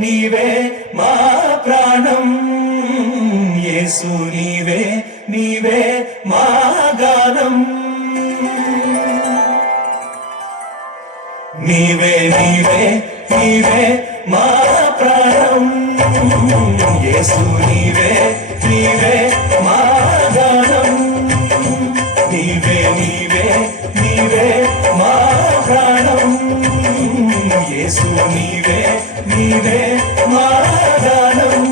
నీవే మా ప్రాణం యేసు నీవే మా గానం నీవే మా ప్రాణం యేసు నీవే మా గానం నీవే మా ప్రాణం యేసు నీవే మా గానం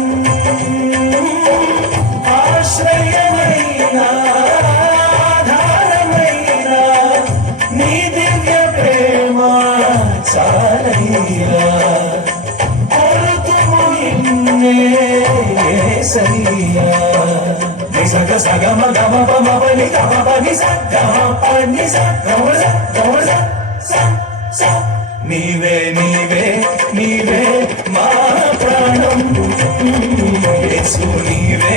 ఆశ్రయమైన ఆధారమైన నీ దివ్య ప్రేమ చాలయ్యా కొలుతుము నిన్నే యేసయ్యా సగ సగ మగ మప మపని గమ పని సగ పని సగ స నీవే మా ప్రాణం యేసు నీవే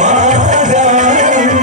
మా గానం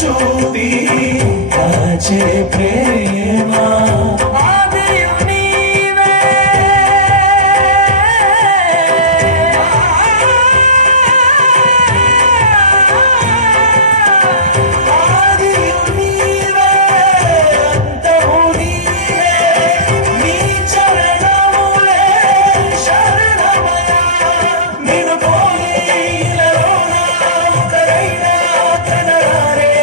చూపి కాచే ప్రేమ ఆదియు నీవే అంతము నీవే నీ చరణములే శరణమయా నిన్ను పోయిలలోన ఒకరైనా కనరారే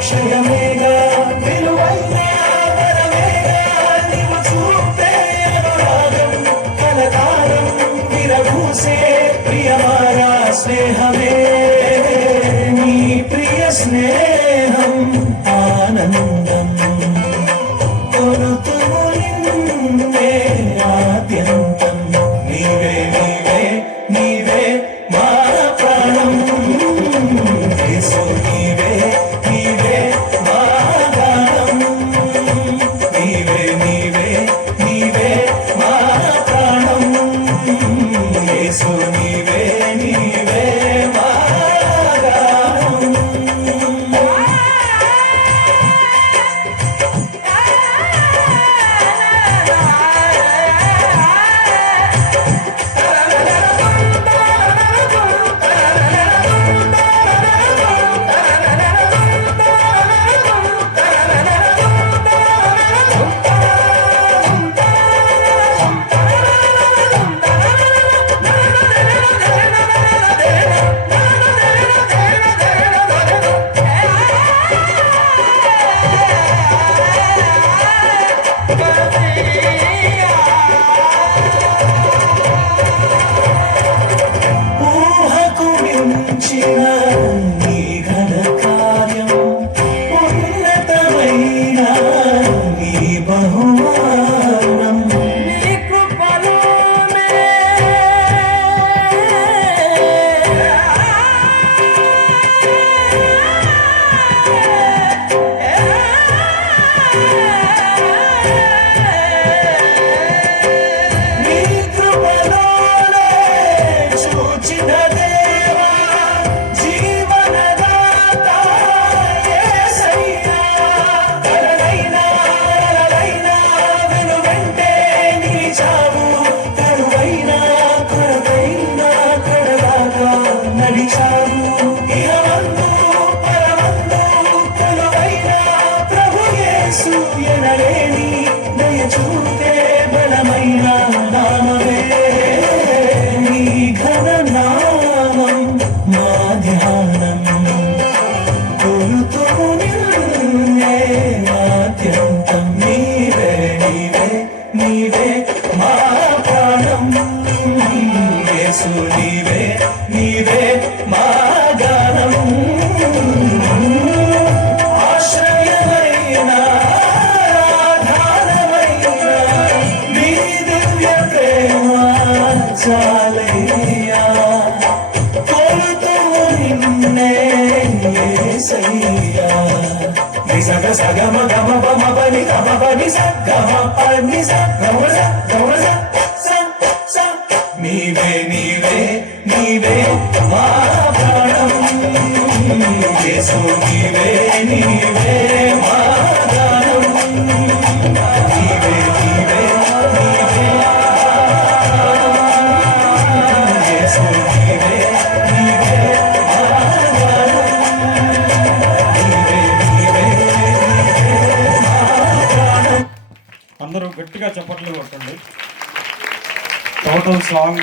క్షయమేగా విలువైనా వరమేగా నీవు చూపే అనురాగం కలకాలం విరగూసే ప్రియమారా స్నేహమే నీ ప్రియ స్నేహం ఆనందం కొలుతుము నిన్నే ఆద్యంతం నీవే మా ప్రాణం యేసు నీవే మా గానం నీవే మా ప్రాణం యేసు నీవే మా గానం బ్రతికించిన దేవా జీవనదాత యేసయ్యా కలనైనా అలలైనా వెనువెంటే నిలిచావు కరువైనా కొరతైనా కడదాకా నడిచావు ఇహమందు పరమందు కొలువైన ప్రభు యేసు ఎనలేని దయ చూపే బలమైన నామమే నీ ఘన నామం మా ధ్యానం కొలుతూ నిన్నే ఆద్యంతం నీవే నీవే నీవే మా ప్రాణం యేసు నీవే నీవే మా గానం ఆశ్రయమైన ఆధారమైన నీ దివ్య ప్రేమ చాలయ్యా కొలుతూ నిన్నే యేసయ్యా నిజగ సగమ గమ పమ పని గమ పని స గమ పని స గమ స గమ స స స నీవే నీవే నీవే మా ప్రాణం యేసు నీవే నీవే మా గానం నీవే నీవే నీవే యేసు నీవే నీవే మా గానం నీవే నీవే అందరూ గట్టిగా చప్పట్లు కొట్టండి. Total song